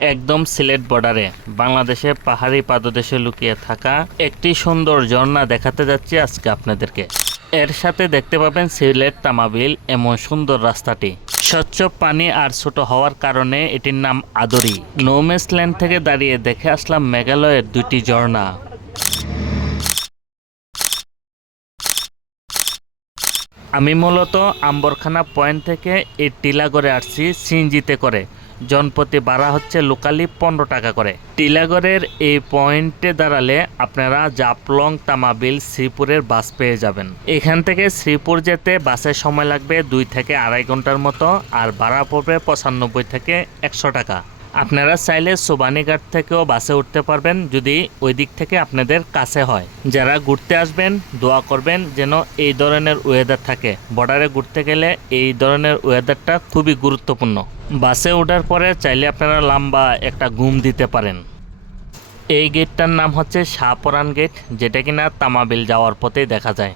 একদম সিলেট বর্ডারে বাংলাদেশে পাহাড়ি পাদদেশে লুকিয়ে থাকা একটি সুন্দর ঝর্ণা দেখাতে যাচ্ছি আজকে আপনাদেরকে। এর সাথে দেখতে পাবেন সিলেট তামাবিল এমন সুন্দর রাস্তাটি। স্বচ্ছ পানি আর ছোট হওয়ার কারণে এটির নাম আদরি। নোম্যান্স ল্যান্ড থেকে দাঁড়িয়ে দেখে আসলাম মেঘালয়ের দুটি ঝর্ণা। আমি মূলত আম্বরখানা পয়েন্ট থেকে এই টিলাগড়ে আসছি সিএনজিতে করে। জনপ্রতি ভাড়া হচ্ছে লোকালি 15 টাকা করে। টিলাগড়ের এই পয়েন্টে দাঁড়ালে আপনারা জাফলং তামাবিল শ্রীপুরের বাস পেয়ে যাবেন। এখান থেকে শ্রীপুর যেতে বাসের সময় লাগবে 2 থেকে আড়াই ঘন্টার মতো, আর ভাড়া পড়বে 95 থেকে 100 টাকা। আপনারা চাইলে সোবানীঘাট থেকেও বাসে উঠতে পারবেন যদি ওই দিক থেকে আপনাদের কাছে হয়। যারা ঘুরতে আসবেন দোয়া করবেন যেন এই ধরনের ওয়েদার থাকে। বর্ডারে ঘুরতে গেলে এই ধরনের ওয়েদারটা খুবই গুরুত্বপূর্ণ। বাসে ওঠার পরে চাইলে আপনারা লম্বা একটা ঘুম দিতে পারেন। এই গেটটার নাম হচ্ছে শাহপরান গেট, যেটা কিনা তামাবিল যাওয়ার পথেই দেখা যায়।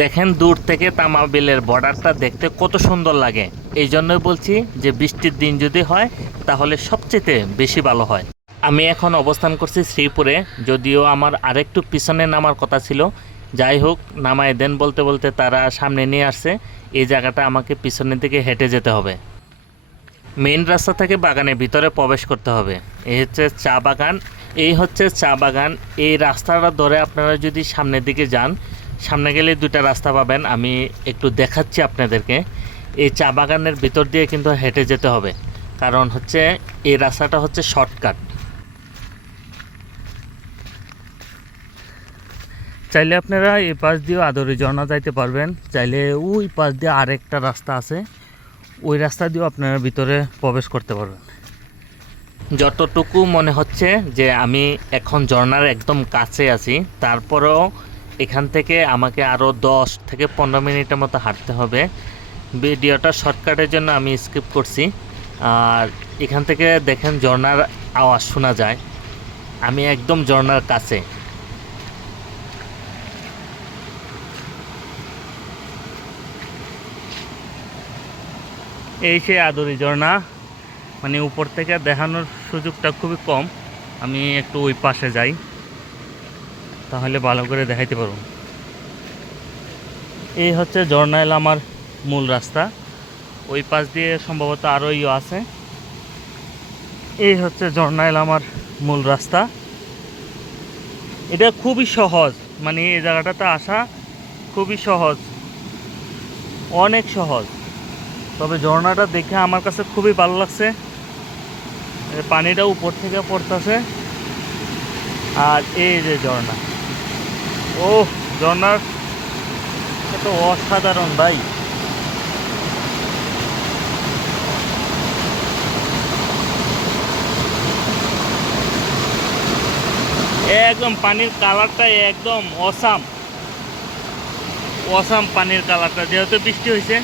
দেখেন দূর থেকে তামাবিলের বর্ডারটা দেখতে কত সুন্দর লাগে। এই জন্যই বলছি যে বৃষ্টির দিন যদি হয় তাহলে সবচেয়ে বেশি ভালো হয়। আমি এখন অবস্থান করছি শ্রীপুরে, যদিও আমার আরেকটু পিছনে নামার কথা ছিল। যাই হোক, নামায় দেন বলতে বলতে তারা সামনে নিয়ে আসছে। এই জায়গাটা আমাকে পিছনের দিকে হেঁটে যেতে হবে। মেইন রাস্তা থেকে বাগানের ভিতরে প্রবেশ করতে হবে। এই হচ্ছে চা বাগান। এই রাস্তাটা ধরে আপনারা যদি সামনের দিকে যান, সামনে গেলে 2টা রাস্তা পাবেন। আমি একটু দেখাচ্ছি আপনাদেরকে। এই চা বাগানের ভিতর দিয়ে কিন্তু হেঁটে যেতে হবে, কারণ হচ্ছে এই রাস্তাটা হচ্ছে শর্টকাট। চাইলে আপনারা এই পাশ দিয়েও আদরি ঝর্ণা যাইতে পারবেন, চাইলে ওই পাশ দিয়ে আরেকটা রাস্তা আছে, ওই রাস্তা দিয়েও আপনারা ভিতরে প্রবেশ করতে পারবেন। যতটুকু মনে হচ্ছে যে আমি এখন ঝর্ণার একদম কাছে আছি, তারপরেও এখান থেকে আমাকে আরও 10 থেকে 15 মিনিটের মতো হাঁটতে হবে। ভিডিওটা শর্টকাটের জন্য আমি স্কিপ করছি। আর এখান থেকে দেখেন ঝর্ণার আওয়াজ শোনা যায়। আমি একদম ঝর্ণার কাছে। এই সে আদরি ঝর্ণা, মানে উপর থেকে দেখানোর সুযোগটা খুবই কম। আমি একটু ওই পাশে যাই, তাহলে ভালো করে দেখাইতে পারবো। এই হচ্ছে ঝর্ণা এল আমার মূল রাস্তা। ওই পাশ দিয়ে সম্ভবত আরও আছে। এই হচ্ছে ঝর্ণা এল আমার মূল রাস্তা। এটা খুবই সহজ, মানে এই জায়গাটাতে আসা খুবই সহজ, অনেক সহজ। তবে ঝর্ণাটা দেখে আমার কাছে খুবই ভালো লাগছে। পানিটা উপর থেকে পড়তেছে, আর এই যে ঝর্ণা, ও ঝর্ণার এত অসাধারণ ভাই। একদম পানির কালারটা একদম অসাম পানির কালারটা, যেহেতু বৃষ্টি হয়েছে।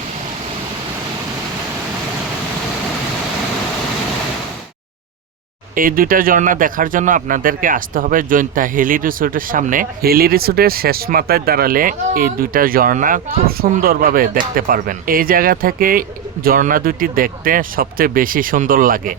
এই 2টা ঝর্ণা দেখার জন্য আপনাদেরকে আসতে হবে জৈন্তা হিলি রিসোর্টের সামনে। হিলি রিসোর্টের শেষ মাথায় দাঁড়ালে এই 2টা ঝর্ণা খুব সুন্দরভাবে দেখতে পারবেন। এই জায়গা থেকে ঝর্ণা দুটি দেখতে সবচেয়ে বেশি সুন্দর লাগে।